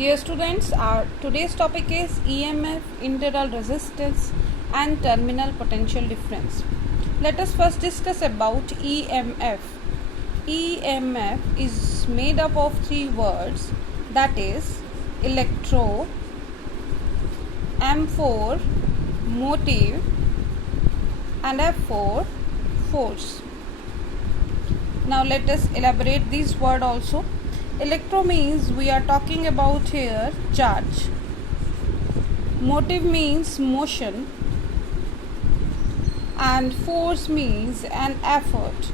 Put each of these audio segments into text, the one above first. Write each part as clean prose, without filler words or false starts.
Dear students, our today's topic is EMF, internal resistance and terminal potential difference. Let us first discuss about EMF. EMF is made up of three words, that is electro, M for motive and F for force. Now let us elaborate this word also. Electro means we are talking about here charge. Motive means motion. And force means an effort.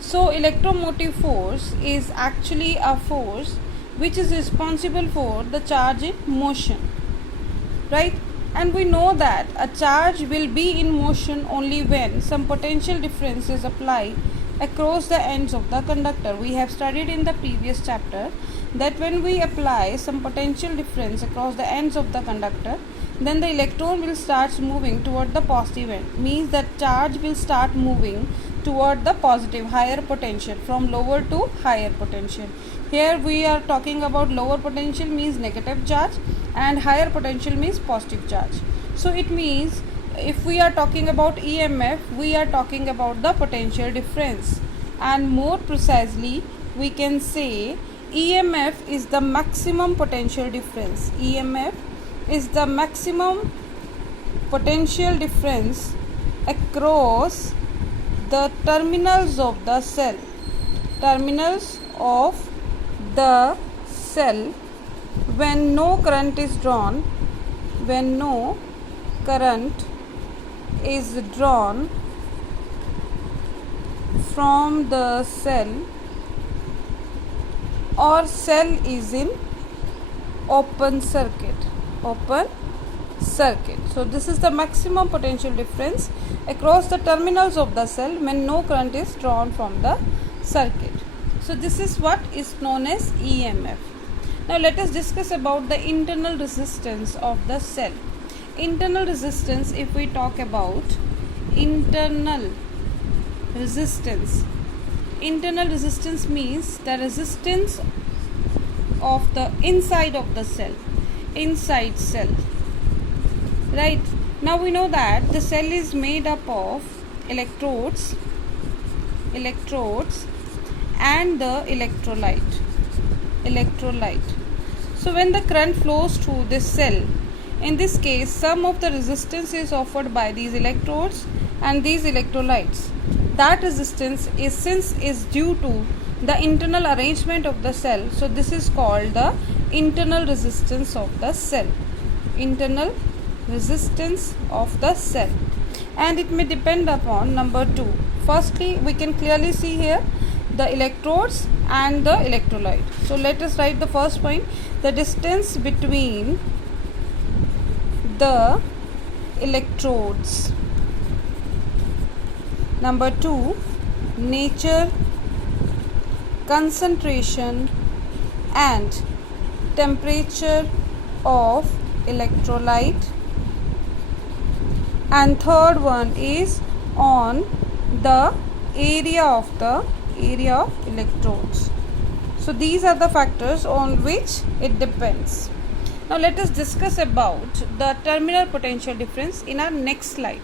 So electromotive force is actually a force which is responsible for the charge in motion. Right? And we know that a charge will be in motion only when some potential difference is applied across the ends of the conductor. We have studied in the previous chapter that when we apply some potential difference across the ends of the conductor, then the electron will start moving toward the positive end. Means that charge will start moving toward the positive, higher potential, from lower to higher potential. Here we are talking about lower potential means negative charge and higher potential means positive charge. So it means if we are talking about EMF, we are talking about the potential difference, and more precisely we can say EMF is the maximum potential difference. EMF is the maximum potential difference across the terminals of the cell. Terminals of the cell when no current is drawn, when no current is drawn from the cell or cell is in open circuit. So this is the maximum potential difference across the terminals of the cell when no current is drawn from the circuit. So this is what is known as EMF. Now let us discuss about the internal resistance of the cell. Internal resistance, if we talk about internal resistance means the resistance of the inside of the cell, inside cell. Right? Now we know that the cell is made up of electrodes and the electrolyte. So when the current flows through this cell, in this case some of the resistance is offered by these electrodes and these electrolytes. That resistance is due to the internal arrangement of the cell. So this is called the internal resistance of the cell. Internal resistance of the cell. And it may depend upon number 2. Firstly, we can clearly see here the electrodes and the electrolyte. So let us write the first point. The distance between the electrodes. Number 2, nature, concentration and temperature of electrolyte. And third one is on the area of electrodes. So these are the factors on which it depends. Now let us discuss about the terminal potential difference in our next slide.